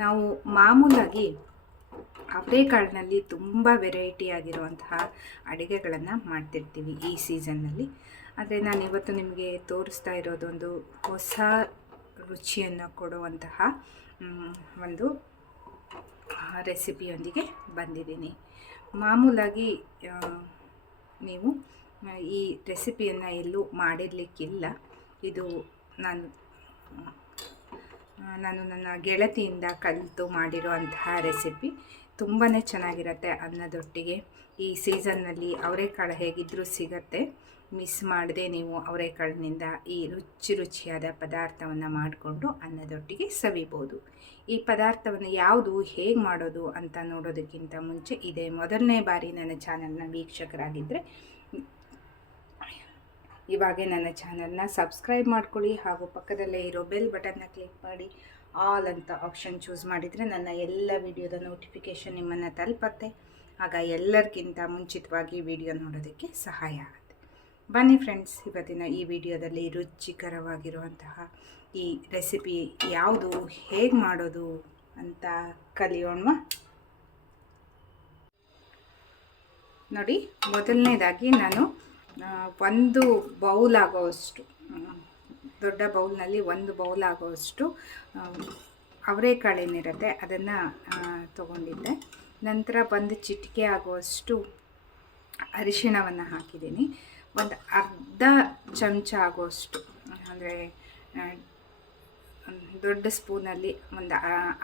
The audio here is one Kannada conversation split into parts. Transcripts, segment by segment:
ನಾವು ಮಾಮೂಲಾಗಿ ಅವರೆಕಾಳಿನಲ್ಲಿ ತುಂಬ ವೆರೈಟಿ ಆಗಿರುವಂತಹ ಅಡುಗೆಗಳನ್ನು ಮಾಡ್ತಿರ್ತೀವಿ ಈ ಸೀಸನ್ನಲ್ಲಿ. ಆದರೆ ನಾನು ಇವತ್ತು ನಿಮಗೆ ತೋರಿಸ್ತಾ ಇರೋದೊಂದು ಹೊಸ ರುಚಿಯನ್ನು ಕೊಡುವಂತಹ ಒಂದು ರೆಸಿಪಿಯೊಂದಿಗೆ ಬಂದಿದ್ದೀನಿ. ಮಾಮೂಲಾಗಿ ನೀವು ಈ ರೆಸಿಪಿಯನ್ನು ಎಲ್ಲೂ ಮಾಡಿರಲಿಕ್ಕಿಲ್ಲ. ಇದು ನಾನು ನನ್ನ ಗೆಳತಿಯಿಂದ ಕಲಿತು ಮಾಡಿರುವಂತಹ ರೆಸಿಪಿ. ತುಂಬಾ ಚೆನ್ನಾಗಿರುತ್ತೆ ಅನ್ನದೊಟ್ಟಿಗೆ. ಈ ಸೀಸನ್ನಲ್ಲಿ ಅವರೆಕಾಳು ಹೇಗಿದ್ದರೂ ಸಿಗತ್ತೆ. ಮಿಸ್ ಮಾಡದೆ ನೀವು ಅವರೆಕಾಳಿನಿಂದ ಈ ರುಚಿಯಾದ ಪದಾರ್ಥವನ್ನು ಮಾಡಿಕೊಂಡು ಅನ್ನದೊಟ್ಟಿಗೆ ಸವಿಬೋದು. ಈ ಪದಾರ್ಥವನ್ನು ಯಾವುದು ಹೇಗೆ ಮಾಡೋದು ಅಂತ ನೋಡೋದಕ್ಕಿಂತ ಮುಂಚೆ ಇದೇ ಮೊದಲನೇ ಬಾರಿ ನನ್ನ ಚಾನಲ್ನ ವೀಕ್ಷಕರಾಗಿದ್ದರೆ ಇವಾಗೇ ನನ್ನ ಚಾನಲ್ನ ಸಬ್ಸ್ಕ್ರೈಬ್ ಮಾಡ್ಕೊಳ್ಳಿ, ಹಾಗೂ ಪಕ್ಕದಲ್ಲೇ ಇರೋ ಬೆಲ್ ಬಟನ್ನ ಕ್ಲಿಕ್ ಮಾಡಿ ಆಲ್ ಅಂತ ಆಪ್ಷನ್ ಚೂಸ್ ಮಾಡಿದರೆ ನನ್ನ ಎಲ್ಲ ವಿಡಿಯೋದ ನೋಟಿಫಿಕೇಷನ್ ನಿಮ್ಮನ್ನು ತಲುಪತ್ತೆ. ಆಗ ಎಲ್ಲರಿಗಿಂತ ಮುಂಚಿತವಾಗಿ ವಿಡಿಯೋ ನೋಡೋದಕ್ಕೆ ಸಹಾಯ ಆಗುತ್ತೆ. ಬನ್ನಿ ಫ್ರೆಂಡ್ಸ್, ಇವತ್ತಿನ ಈ ವಿಡಿಯೋದಲ್ಲಿ ರುಚಿಕರವಾಗಿರುವಂತಹ ಈ ರೆಸಿಪಿ ಯಾವುದು, ಹೇಗೆ ಮಾಡೋದು ಅಂತ ಕಲಿಯೋಣ. ನೋಡಿ, ಮೊದಲನೇದಾಗಿ ನಾನು ಒಂದು ಬೌಲ್ ಆಗೋವಷ್ಟು, ದೊಡ್ಡ ಬೌಲ್ನಲ್ಲಿ ಒಂದು ಬೌಲ್ ಆಗೋವಷ್ಟು ಅವರೆಕಾಳೇನಿರುತ್ತೆ ಅದನ್ನು ತೊಗೊಂಡಿದ್ದೆ. ನಂತರ ಒಂದು ಚಿಟಿಕೆ ಆಗುವಷ್ಟು ಅರಿಶಿಣವನ್ನು ಹಾಕಿದ್ದೀನಿ. ಒಂದು ಅರ್ಧ ಚಮಚ ಆಗುವಷ್ಟು, ಅಂದರೆ ದೊಡ್ಡ ಸ್ಪೂನಲ್ಲಿ ಒಂದು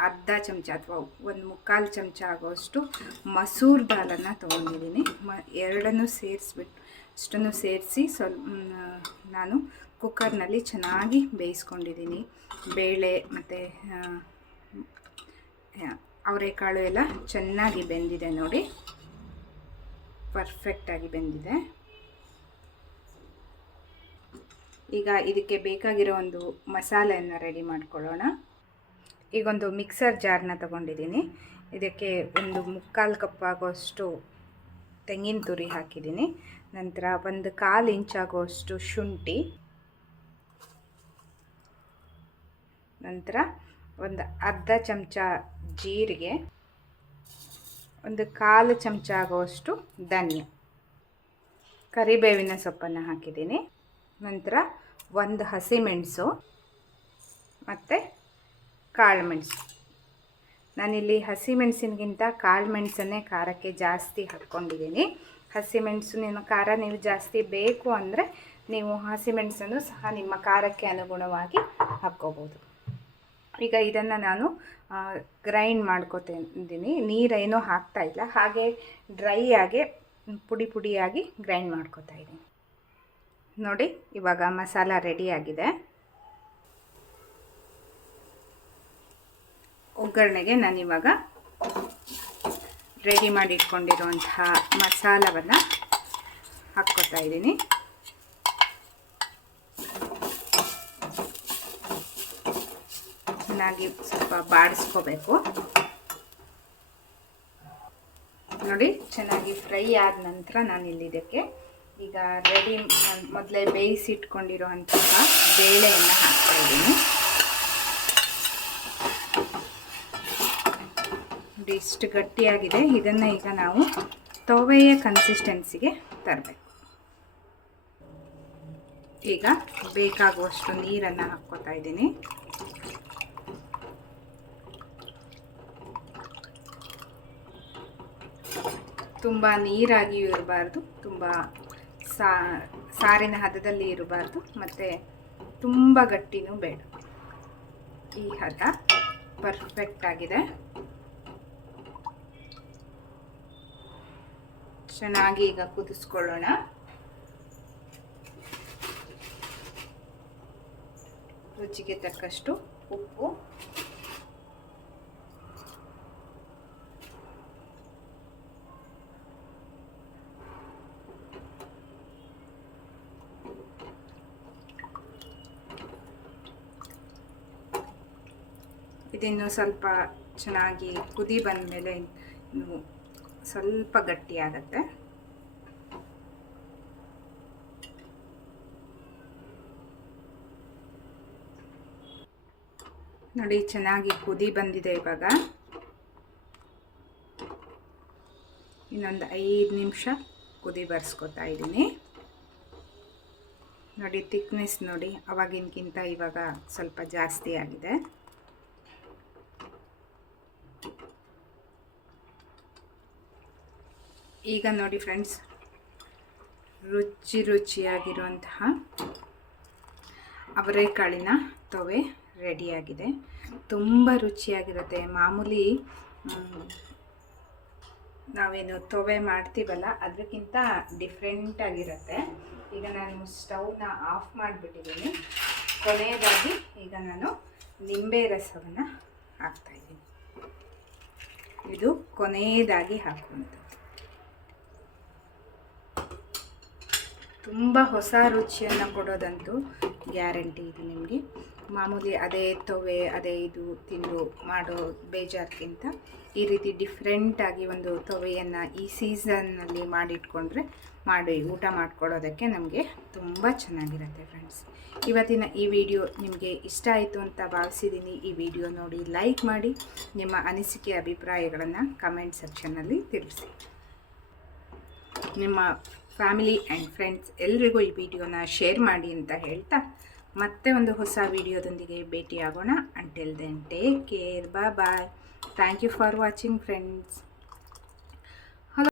ಅರ್ಧ ಚಮಚ ಅಥವಾ ಒಂದು ಮುಕ್ಕಾಲು ಚಮಚ ಆಗುವಷ್ಟು ಮಸೂರ್ ದಾಲನ್ನು ತೊಗೊಂಡಿದ್ದೀನಿ. ಎರಡನ್ನೂ ಅಷ್ಟನ್ನು ಸೇರಿಸಿ ನಾನು ಕುಕ್ಕರ್ನಲ್ಲಿ ಚೆನ್ನಾಗಿ ಬೇಯಿಸ್ಕೊಂಡಿದ್ದೀನಿ. ಬೇಳೆ ಮತ್ತು ಅವರೆಕಾಳು ಎಲ್ಲ ಚೆನ್ನಾಗಿ ಬೆಂದಿದೆ. ನೋಡಿ, ಪರ್ಫೆಕ್ಟಾಗಿ ಬೆಂದಿದೆ. ಈಗ ಇದಕ್ಕೆ ಬೇಕಾಗಿರೋ ಒಂದು ಮಸಾಲೆಯನ್ನು ರೆಡಿ ಮಾಡ್ಕೊಳ್ಳೋಣ. ಈಗೊಂದು ಮಿಕ್ಸರ್ ಜಾರ್ನ ತಗೊಂಡಿದ್ದೀನಿ. ಇದಕ್ಕೆ ಒಂದು ಮುಕ್ಕಾಲು ಕಪ್ ಆಗೋಷ್ಟು ತೆಂಗಿನ ತುರಿ ಹಾಕಿದ್ದೀನಿ. ನಂತರ ಒಂದು 1/4 ಇಂಚ್ ಆಗೋಷ್ಟು ಶುಂಠಿ, ನಂತರ ಒಂದು ಅರ್ಧ ಚಮಚ ಜೀರಿಗೆ, ಒಂದು 1/4 ಚಮಚ ಆಗುವಷ್ಟು ಧನಿಯಾ, ಕರಿಬೇವಿನ ಸೊಪ್ಪನ್ನು ಹಾಕಿದ್ದೀನಿ. ನಂತರ ಒಂದು ಹಸಿಮೆಣಸು ಮತ್ತು ಕಾಳುಮೆಣಸು. ನಾನಿಲ್ಲಿ ಹಸಿಮೆಣಸಿನಗಿಂತ ಕಾಳುಮೆಣಸನ್ನೇ ಖಾರಕ್ಕೆ ಜಾಸ್ತಿ ಹಾಕ್ಕೊಂಡಿದ್ದೀನಿ. ಹಸಿಮೆಣಸಿನ ಖಾರ ನೀವು ಜಾಸ್ತಿ ಬೇಕು ಅಂದರೆ ನೀವು ಹಸಿಮೆಣಸನ್ನು ಸಹ ನಿಮ್ಮ ಖಾರಕ್ಕೆ ಅನುಗುಣವಾಗಿ ಹಾಕ್ಕೋಬೋದು. ಈಗ ಇದನ್ನು ನಾನು ಗ್ರೈಂಡ್ ಮಾಡ್ಕೊತಿದ್ದೀನಿ. ನೀರೇನೂ ಹಾಕ್ತಾಯಿಲ್ಲ, ಹಾಗೆ ಡ್ರೈ ಆಗಿ ಪುಡಿಯಾಗಿ ಗ್ರೈಂಡ್ ಮಾಡ್ಕೊತಾ ಇದ್ದೀನಿ. ನೋಡಿ, ಇವಾಗ ಮಸಾಲ ರೆಡಿಯಾಗಿದೆ. ಒಗ್ಗರಣೆಗೆ ನಾನಿವಾಗ ರೆಡಿ ಮಾಡಿ ಇಟ್ಕೊಂಡಿರುವಂತಹ ಮಸಾಲವನ್ನು ಹಾಕ್ಕೊತಾ ಇದ್ದೀನಿ. ಚೆನ್ನಾಗಿ ಸ್ವಲ್ಪ ಬಾಡಿಸ್ಕೋಬೇಕು. ನೋಡಿ, ಚೆನ್ನಾಗಿ ಫ್ರೈ ಆದ ನಂತರ ನಾನಿಲ್ಲಿ ಇದಕ್ಕೆ ಈಗ ಮೊದಲೇ ಬೇಯಿಸಿಟ್ಕೊಂಡಿರುವಂತಹ ಬೇಳೆಯನ್ನು ಹಾಕ್ತಾ ಇದ್ದೀನಿ. ನೋಡಿ, ಇಷ್ಟು ಗಟ್ಟಿಯಾಗಿದೆ. ಇದನ್ನು ಈಗ ನಾವು ತವೆಯ ಕನ್ಸಿಸ್ಟೆನ್ಸಿಗೆ ತರಬೇಕು. ಈಗ ಬೇಕಾಗುವಷ್ಟು ನೀರನ್ನು ಹಾಕ್ಕೊತಾ ಇದ್ದೀನಿ. ತುಂಬ ನೀರಾಗಿಯೂ ಇರಬಾರ್ದು, ತುಂಬ ಸಾರಿನ ಹದದಲ್ಲಿ ಇರಬಾರ್ದು, ಮತ್ತು ತುಂಬ ಗಟ್ಟಿನೂ ಬೇಡ. ಈ ಹದ ಪರ್ಫೆಕ್ಟ್ ಆಗಿದೆ. ಚೆನ್ನಾಗಿ ಈಗ ಕುದಿಸ್ಕೊಳ್ಳೋಣ. ರುಚಿಗೆ ತಕ್ಕಷ್ಟು ಉಪ್ಪು, ಇದನ್ನು ಸ್ವಲ್ಪ ಚೆನ್ನಾಗಿ ಕುದಿ ಬಂದ ಮೇಲೆ ಸ್ವಲ್ಪ ಗಟ್ಟಿಯಾಗತ್ತೆ. ನೋಡಿ ಚೆನ್ನಾಗಿ ಕುದಿ ಬಂದಿದೆ. ಇವಾಗ ಇನ್ನೊಂದು 5 ನಿಮಿಷ ಕುದಿ ಬರ್ಸ್ಕೊತಾ ಇದ್ದೀನಿ. ನೋಡಿ ಥಿಕ್ನೆಸ್ ನೋಡಿ, ಅವಾಗಿನಕ್ಕಿಂತ ಇವಾಗ ಸ್ವಲ್ಪ ಜಾಸ್ತಿ ಆಗಿದೆ. ಈಗ ನೋಡಿ ಫ್ರೆಂಡ್ಸ್, ರುಚಿಯಾಗಿರುವಂತಹ ಅವರೆಕಾಳಿನ ತೊವೆ ರೆಡಿಯಾಗಿದೆ. ತುಂಬ ರುಚಿಯಾಗಿರುತ್ತೆ. ಮಾಮೂಲಿ ನಾವೇನು ತೊವೆ ಮಾಡ್ತೀವಲ್ಲ ಅದಕ್ಕಿಂತ ಡಿಫ್ರೆಂಟಾಗಿರುತ್ತೆ. ಈಗ ನಾನು ಸ್ಟವ್ನ ಆಫ್ ಮಾಡಿಬಿಟ್ಟಿದ್ದೀನಿ. ಕೊನೆಯದಾಗಿ ಈಗ ನಾನು ನಿಂಬೆ ರಸವನ್ನು ಹಾಕ್ತಾಯಿದ್ದೀನಿ. ಇದು ಕೊನೆಯದಾಗಿ ಹಾಕುವಂಥದ್ದು. ತುಂಬ ಹೊಸ ರುಚಿಯನ್ನು ಕೊಡೋದಂತೂ ಗ್ಯಾರಂಟಿ ಇದೆ ನಿಮಗೆ. ಮಾಮೂಲಿ ಅದೇ ತೊವೆ ಅದೇ ಇದು ತಿಂದು ಮಾಡೋ ಬೇಜಾರ್ಗಿಂತ ಈ ರೀತಿ ಡಿಫ್ರೆಂಟಾಗಿ ಒಂದು ತೊವೆಯನ್ನು ಈ ಸೀಸನ್ನಲ್ಲಿ ಮಾಡಿಟ್ಕೊಂಡ್ರೆ ಊಟ ಮಾಡ್ಕೊಳ್ಳೋದಕ್ಕೆ ನಮಗೆ ತುಂಬ ಚೆನ್ನಾಗಿರುತ್ತೆ ಫ್ರೆಂಡ್ಸ್. ಇವತ್ತಿನ ಈ ವಿಡಿಯೋ ನಿಮಗೆ ಇಷ್ಟ ಆಯಿತು ಅಂತ ಭಾವಿಸಿದ್ದೀನಿ. ಈ ವಿಡಿಯೋ ನೋಡಿ ಲೈಕ್ ಮಾಡಿ, ನಿಮ್ಮ ಅನಿಸಿಕೆ ಅಭಿಪ್ರಾಯಗಳನ್ನು ಕಮೆಂಟ್ ಸೆಕ್ಷನ್ನಲ್ಲಿ ತಿಳಿಸಿ. ನಿಮ್ಮ ಫ್ಯಾಮಿಲಿ ಆ್ಯಂಡ್ ಫ್ರೆಂಡ್ಸ್ ಎಲ್ರಿಗೂ ಈ ವಿಡಿಯೋನ ಶೇರ್ ಮಾಡಿ ಅಂತ ಹೇಳ್ತಾ ಮತ್ತೆ ಒಂದು ಹೊಸ ವಿಡಿಯೋದೊಂದಿಗೆ ಭೇಟಿಯಾಗೋಣ. Until then take care, bye. Thank you for watching friends.